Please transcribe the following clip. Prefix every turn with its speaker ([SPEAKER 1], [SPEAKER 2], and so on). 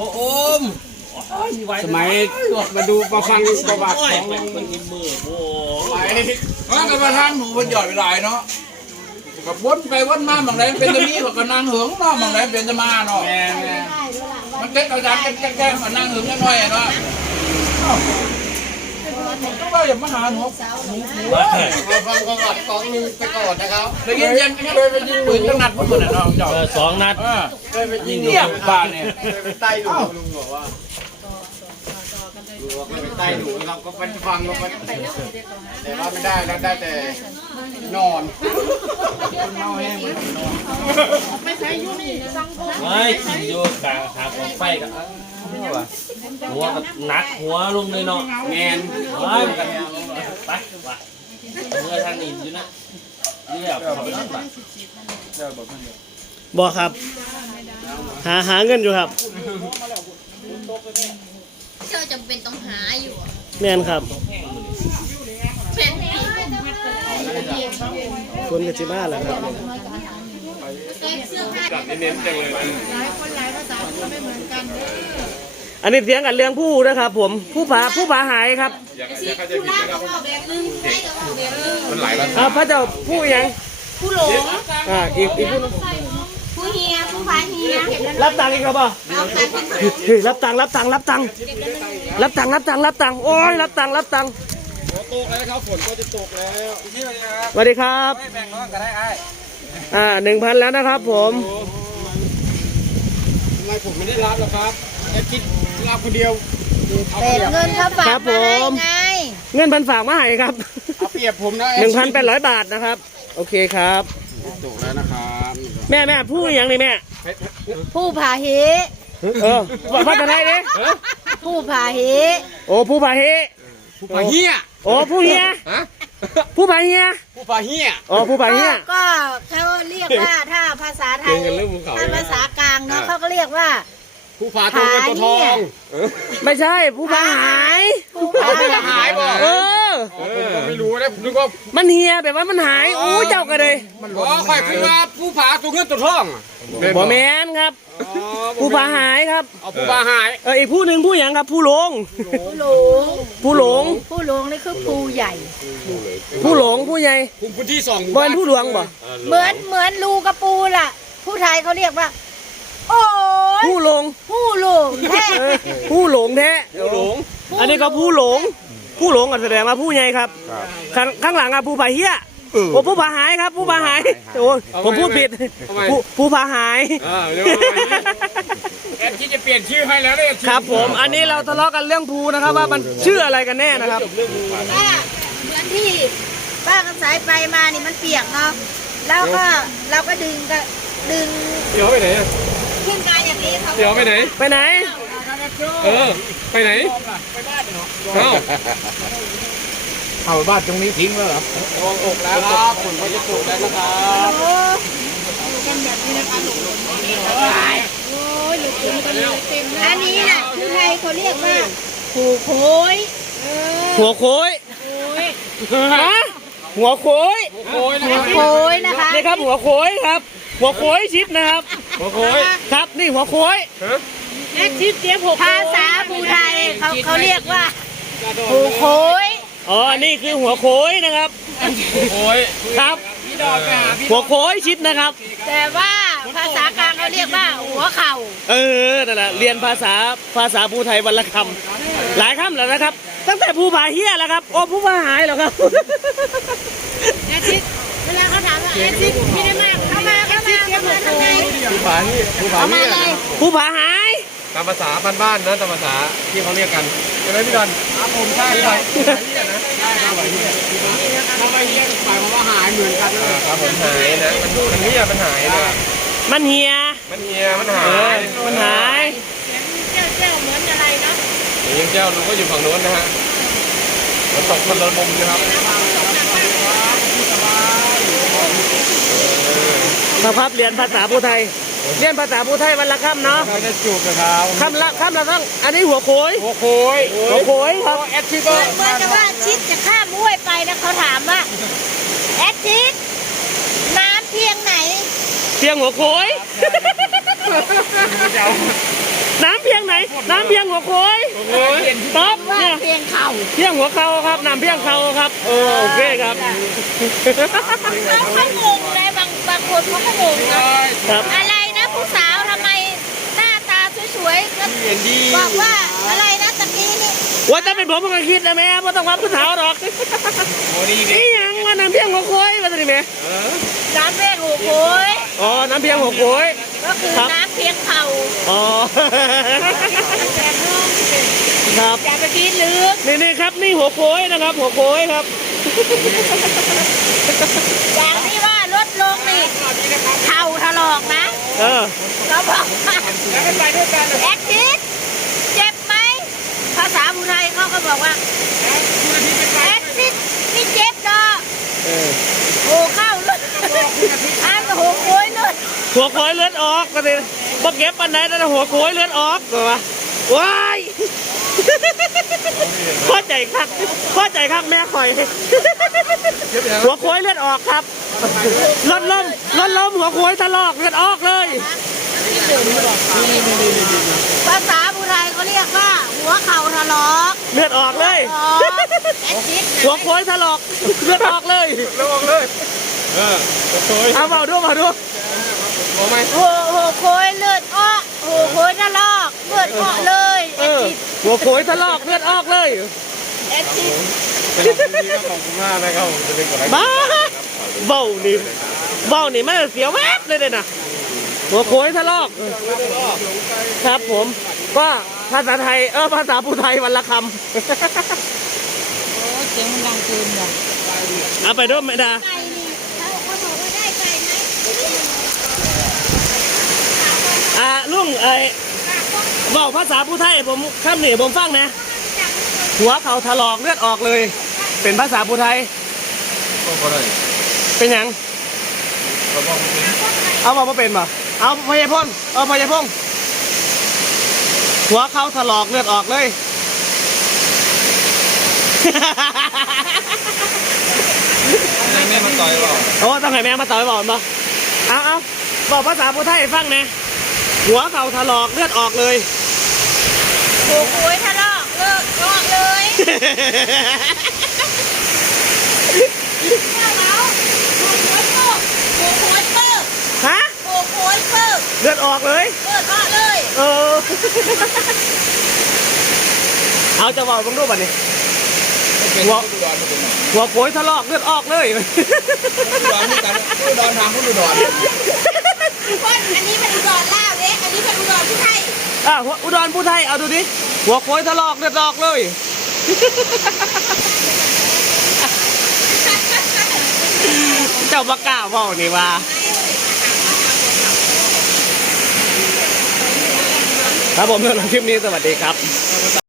[SPEAKER 1] พ่ออม
[SPEAKER 2] สมัยมาดูมาฟังประวัติของ
[SPEAKER 1] มันกินมือโอ้
[SPEAKER 3] ว่ากันมาทางหนูมันหยอดไปหลายเนาะกับวนไปวนมาบางไรเป็นจะมีกับนางเหิงเนาะบางไรเป็นจะมาเนาะมันเก็บอาจารย์แก้มานางเหิงน้อยเนาะก็ว่าอย่ามาหาหนู
[SPEAKER 2] ฟังประวัติของลุงไปก่อนนะครับ
[SPEAKER 3] เคยยิงเคยไปยิงปืนตั้งนัดพวกมันเนาะจอด
[SPEAKER 1] 2 นัด
[SPEAKER 3] เคยไปยิงเนี่ยบ้านเนี่ย
[SPEAKER 2] ไปใต้ดูลุงบอกว่าไปใต้ดูเราก็ไปฟังเราไปแต่ว่าไม่ได้เราได้แต่นอน
[SPEAKER 3] เมาแห้งนอน
[SPEAKER 1] ไม่กินอยู่กลางหาของไฟกันหัวกับนักหัวลงเลยเนาะ
[SPEAKER 2] แมน
[SPEAKER 1] ไปว่ะเมื่อท่านอิ่มอยู่นะนี่แบบเขาไปนั่งบ่
[SPEAKER 4] บอกครับหาเงินอยู่ครับ
[SPEAKER 5] เจ้าจำเป็นต้องหาอยู่
[SPEAKER 4] แม่นครับ
[SPEAKER 5] เป็น
[SPEAKER 4] คนกับจิมาแหละครับ
[SPEAKER 2] เน้นจังเลย
[SPEAKER 4] อันนี้เถียงกันเรื่องผู้นะครับผมผู้ผาหายครับ
[SPEAKER 2] มันหลายวัน
[SPEAKER 4] พระเจ้าผู้ยัง
[SPEAKER 5] ผู้หลง
[SPEAKER 4] อีกผู้นึง
[SPEAKER 5] ผู้เฮียผู้พาเฮีย
[SPEAKER 4] รับตังค์อีกครับป่ะรับตังค์โอ้ยรับตังค์
[SPEAKER 2] ตกแล้วครับฝนก็จะตกแล้ว
[SPEAKER 4] สวัสดีครับ
[SPEAKER 3] แบ่งน้องก็ได้
[SPEAKER 4] 1,000แล้วนะครับผม
[SPEAKER 2] ทำไมผมไม่ได้รับล่ะครับแค่คิดรับคนเดียว
[SPEAKER 5] เป็นเงินเขาฝากมาให้ไง
[SPEAKER 4] เงินพันฝากมาให้ครับ
[SPEAKER 2] เอาเปรียบผมนะ
[SPEAKER 4] 1,800 บาทนะครับโอเคครับ
[SPEAKER 2] ตกแล้วนะครับ
[SPEAKER 4] แม่พูดอย่างนี้แม่
[SPEAKER 5] ผู้พาเห
[SPEAKER 4] ว่าจะได้ดิ
[SPEAKER 5] ผู้พาเห
[SPEAKER 4] โอ้ผู้พาเห
[SPEAKER 2] ผู้พาเฮีย
[SPEAKER 4] โอ้ผู้เฮียผู้พาเฮีย
[SPEAKER 2] ผู้พาเฮีย
[SPEAKER 4] อ๋อผู้พาเฮีย
[SPEAKER 5] ก็เขาเรียกว่าถ้าภาษาไทยถ้าภาษากลางเนาะเขาก็เรียกว่า
[SPEAKER 2] ผู้พาตัวเงินตัวทอง
[SPEAKER 4] ไม่ใช่ผู้พาหาย
[SPEAKER 2] ผู้พาหายบ่ผมก็ไม่รู้นะผมนึกว่า
[SPEAKER 4] มันเฮียแบบว่ามันหายโอ้เจ้ากันเลย
[SPEAKER 2] ค่อยขึ้นมาผู้พาตัวเงินตัวทอง
[SPEAKER 4] บ่แมนครับผู้พาหายครับ
[SPEAKER 2] ผู้พาหาย
[SPEAKER 4] อีกผู้หนึ่งผู้อย่างครับผู้หลง
[SPEAKER 5] นี่คือผู้ใหญ่
[SPEAKER 4] ผู้หลงผู้ใหญ่
[SPEAKER 2] ผู้ที่2
[SPEAKER 4] บ่เป็นผู้หลวงบ่
[SPEAKER 5] เหมือนลูกระปูล่ะผู้ไทยเขาเรียกว่าโอ้ย
[SPEAKER 4] ผู้หลง
[SPEAKER 5] แท้
[SPEAKER 4] ผู้หลงแท้อันนี้ก็ผู้หลงก็แสดงว่าผู้ใหญ่ครับข้างหลังอ่ะผู้พาเฮียโอ้ผู้พาหายครับผู้พาหายโอ้ผมพูดผิดผู้พาหาย
[SPEAKER 2] แอนที่จะเปลี่ยนชื่อให้แล้วเนี่ย
[SPEAKER 4] ครับผมอันนี้เราทะเลาะกันเรื่องภูนะครับว่ามันชื่ออะไรกันแน่นะครับ
[SPEAKER 5] เหมือนที่ป้ากันสายไปมานี่มันเปียกเนาะแล้วก็เราก็ดึง
[SPEAKER 2] เดี๋ยวไปไหน
[SPEAKER 5] ขึ้นมาอย่างนี้เขา
[SPEAKER 2] เดี๋ยวไปไหน
[SPEAKER 4] ไปไหน
[SPEAKER 2] ไปไหน
[SPEAKER 3] เอาบ้านตรงนี้ทิ้งแล้วเหรอ
[SPEAKER 2] อกแล้วครับฝนก็จะตกแล้วนะครับ
[SPEAKER 5] กันแบบนี้นะคะโอ้ยหลุดเต็มกันเลยอันนี้น่ะคือไทยเขาเรียกว่าหัวโขย
[SPEAKER 4] หัวโขย
[SPEAKER 5] นะคะ
[SPEAKER 4] นี่ครับหัวโขยครับหัวโขยชิดนะครับ
[SPEAKER 2] หัวโขย
[SPEAKER 4] ครับนี่หัวโขย
[SPEAKER 5] ชิดเจี๊ยบภาษาภูไทยเขาเรียกว่าหัวโขย
[SPEAKER 4] นี่คือหัวโขยนะครับ
[SPEAKER 2] หัวโขย
[SPEAKER 4] ครับหัวโขยชิดนะครับ
[SPEAKER 5] แต่ว่าภาษากลางเขาเรียกว่าหัวเข่า
[SPEAKER 4] นั่นแหละเรียนภาษาภูไทยวันละคำหลายคำแล้วนะครับตั้งแต่ภูผาเฮียแล้วครับโอ้ภูผาหายแล้วครับ
[SPEAKER 5] แอชิดเวลาเขาถามว่าแอชิดพี่ได้มากเข้ามาทำไง
[SPEAKER 2] ภูผาเฮีย
[SPEAKER 4] ภูผาหาย
[SPEAKER 2] ตามภาษาบ้านๆนะตามภาษาที่เขาเรียกกันใช่ไหมพี่ดอนผมใช่ใช่นะทำไมเฮียหมายความว่าหายเหมือนกันครับผมหายนะมันเฮียมันหายนะ
[SPEAKER 4] มันเฮีย
[SPEAKER 2] มันหาย
[SPEAKER 5] เจ้าเหมือนอะไรเนาะ
[SPEAKER 2] ยังเจ้าลุงก็อยู่ฝั่งโน้นนะฮะมันตกคนละมุมนะครับ
[SPEAKER 4] ครับเรียนภาษาภูไทยวันละคำเนาะ
[SPEAKER 2] จะจูบนะครับ
[SPEAKER 4] คำละต้องอันนี้หัวโขยครับ
[SPEAKER 5] แอดชิดเหมือนกับว่าชิดจะข้ามห้วยไปนะเขาถามว่าแอดชิดน้ำเพียงไหน
[SPEAKER 4] เพียงหัวโขยน้ำเพียงไหนน้ำเพียงหัวโขยต๊อบ
[SPEAKER 5] ว่า
[SPEAKER 4] เนี่ย
[SPEAKER 5] เพียงเข่า
[SPEAKER 4] เพียงหัวเขาครับน้ำเพียงเขาครับโอเคครับ
[SPEAKER 5] เขางงเลยบางคนเขาก็งงนะครับ อะไรนะผู้สาวทำไมหน้าตาสวยๆก็บอกว่าอะไรนะตะกี้นี่
[SPEAKER 4] ว่าจะเป็นผมมันก็คิดนะแม่ไม่ต้องว่าผู้สาวหรอกนี่ยังว่าน้ำเพียงหัวโขยว่าจะดีไหม
[SPEAKER 5] น้ำเพียงหัวโขย
[SPEAKER 4] อ๋อน้ำเพียงหัวโขย
[SPEAKER 5] ก็คือน้ำเพียงเข่า
[SPEAKER 4] อ๋อ
[SPEAKER 5] แบบน้อง
[SPEAKER 4] ครับ
[SPEAKER 5] อย่าไปคิดลึก
[SPEAKER 4] นี่ครับนี่หัวโขยนะครับ หัวโขยครับ
[SPEAKER 5] อย่างที่ว่าลดลงนี่เข่าถลอกนะ
[SPEAKER 4] เออ
[SPEAKER 5] เขาบอกว่าแอคทิสเจ็บไหมภาษาบุไทยเขาก็บอกว่าแอคทิสไม่เจ็บดอก
[SPEAKER 4] เออ
[SPEAKER 5] โอ้เข้าเลยอ่านหัวโขยเลย
[SPEAKER 4] หัวโขยเลือดออกก็เลยบ่เก็บปันไหนแต่หัวโขยเลือดออกเหรอวะว้ายข้อใจครับแม่ข่อย หัวโขยเลือดออกครับลดล้มหัวโขยทะลอกเลือดออกเลย
[SPEAKER 5] ภาษาบุไทยเขาเรียกว่า หัวเข่าถลอก
[SPEAKER 4] เลือดออกเลย
[SPEAKER 5] อ๋อแอคทิส
[SPEAKER 4] หัวโขยทะลอกเลือดออกเลย
[SPEAKER 2] ระวังเลยโอ้ย
[SPEAKER 4] เอามาดู
[SPEAKER 2] โอ้ไม่
[SPEAKER 5] หัวโขยเลือดออกหัวโขยถลอกเลือดออกเลย
[SPEAKER 4] เออหัวโขยทะลอกเลือดออกเลย
[SPEAKER 5] แอคทิส
[SPEAKER 2] ขอบคุณมากนะครับผมจะเป็นกดไลค์
[SPEAKER 4] บ้าเบ้านี่มันเสียวแวบเลยนะหัวโขยทะลอกครับผมก็ภาษาไทยภาษาพูไทยวันละคำ
[SPEAKER 5] เสียงมันดังเกินว่ะ
[SPEAKER 4] เอาไปด้วยไหมดา
[SPEAKER 5] ไก่นี่ถ้าคนบอกว่าได้ไก่ไหม
[SPEAKER 4] ลุงบอกภาษาพูไทยผมคำหนีผมฟังนะหัวเขาถลอกเลือดออกเลย เป็นภาษาพูไทย
[SPEAKER 2] ก็ได้
[SPEAKER 4] เป็นหยังเอาบอกว่าเป็นป่ะเอาพยาพ่นพยาพ่งหัวเขาถลอกเลือดออกเลย
[SPEAKER 2] แม่มาต่อยเปล่า
[SPEAKER 4] โอ้ต้องให้แม่มาต่อยบอกป่ะเอาบอกภาษาพูไทยให้ฟังนะหัวเขาถลอกเลือดออกเลย
[SPEAKER 5] หัวโขยถลอกเลือดออกเลยแล้วหัวโขยเปิดหัวโขยเปิด
[SPEAKER 4] ฮะ
[SPEAKER 5] หัวโขยเปิด
[SPEAKER 4] เลือดออกเลย
[SPEAKER 5] เปิดออกเลย
[SPEAKER 4] เอาจะบอกผมดูบัดนี้
[SPEAKER 3] เป็นผู้ดอนเป็นไง
[SPEAKER 4] หัวโขยทะลอกเลือดออกเลย
[SPEAKER 3] ผู้ดอนนี่กันผู้ดอนทางผู้ดอน
[SPEAKER 5] คนอันนี้เป็นอุดรลาวเด้อันนี้เป็นอุดรผู้ไทย
[SPEAKER 4] อุดรผู้ไทยเอาดูดิหัวโขยทะลอกเลือดออกเลย เจ้าปากกาบอกนี่ว่าครับผมสำหรับคลิปนี้สวัสดีครับ